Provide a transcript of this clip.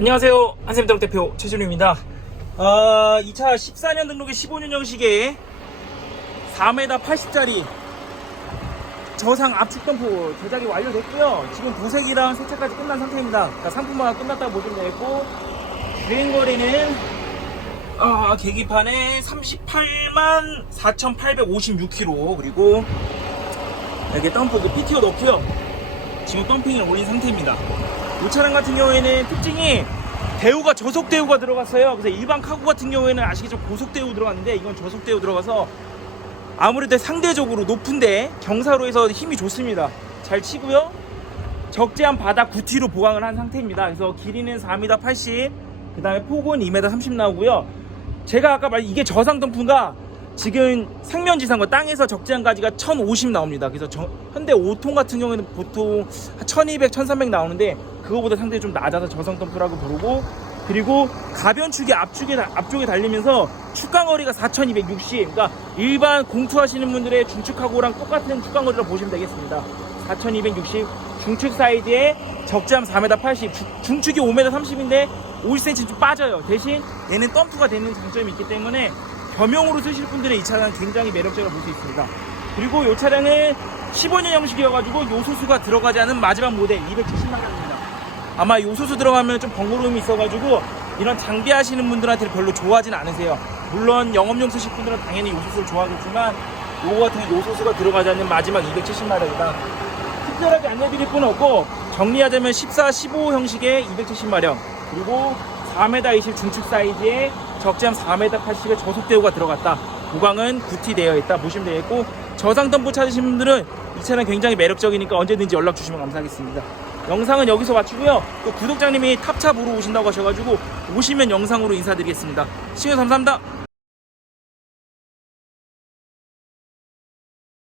안녕하세요. 한샘동 대표 최준우입니다. 아, 2014년 등록의 15년 형식의 4m 80짜리 저상 압축 덤프 제작이 완료됐고요. 지금 도색이랑 세차까지 끝난 상태입니다. 그러니까 상품화가 끝났다고 보시면 되겠고 주행 거리는 아, 계기판에 38만 4,856km 그리고 여기 덤프 그 PTO 넣고요. 지금 덤핑을 올린 상태입니다. 이 차량 같은 경우에는 특징이 대우가 저속 대우가 들어갔어요. 그래서 일반 카고 같은 경우에는 아시겠지만 고속 대우 들어갔는데 이건 저속 대우 들어가서 아무래도 상대적으로 높은데 경사로에서 힘이 좋습니다. 잘 치고요. 적재한 바닥 구티로 보강을 한 상태입니다. 그래서 길이는 4m 80, 그 다음에 폭은 2m 30 나오고요. 제가 아까 말 이게 저상 덤프가 지금 상면지상과 땅에서 적재한 가지가 1050 나옵니다. 그래서 저- 현대 5통 같은 경우에는 보통 1200, 1300 나오는데 그거보다 상당히 좀 낮아서 저상 덤프라고 부르고 그리고 가변축이 앞쪽에 다- 앞쪽에 달리면서 축강거리가 4260. 그러니까 일반 공투하시는 분들의 중축하고랑 똑같은 축강거리로 보시면 되겠습니다. 4260 중축 사이즈에 적재함 4m 80 주- 중축이 5m 30인데 50cm 좀 빠져요. 대신 얘는 덤프가 되는 장점이 있기 때문에 겸용으로 쓰실 분들은 이 차량 굉장히 매력적으로 볼 수 있습니다. 그리고 이 차량은 15년 형식이어가지고 요소수가 들어가지 않은 마지막 모델 270만원입니다. 아마 요소수 들어가면 좀 번거로움이 있어가지고 이런 장비 하시는 분들한테 별로 좋아하진 않으세요. 물론 영업용 쓰실 분들은 당연히 요소수를 좋아하겠지만 요거 같은 요소수가 들어가지 않는 마지막 270마력이다. 특별하게 안내드릴 건 없고 정리하자면 14, 15 형식의 270마력 그리고 4m 20 중축 사이즈의 적재함 4m 80의 저속 대우가 들어갔다. 보강은 구티 되어 있다 보시면 되겠고 저상 덤프 찾으신 분들은 이 차량 굉장히 매력적이니까 언제든지 연락 주시면 감사하겠습니다. 영상은 여기서 마치고요. 또 구독자님이 탑차 보러 오신다고 하셔가지고 오시면 영상으로 인사드리겠습니다. 시청해주셔서 감사합니다.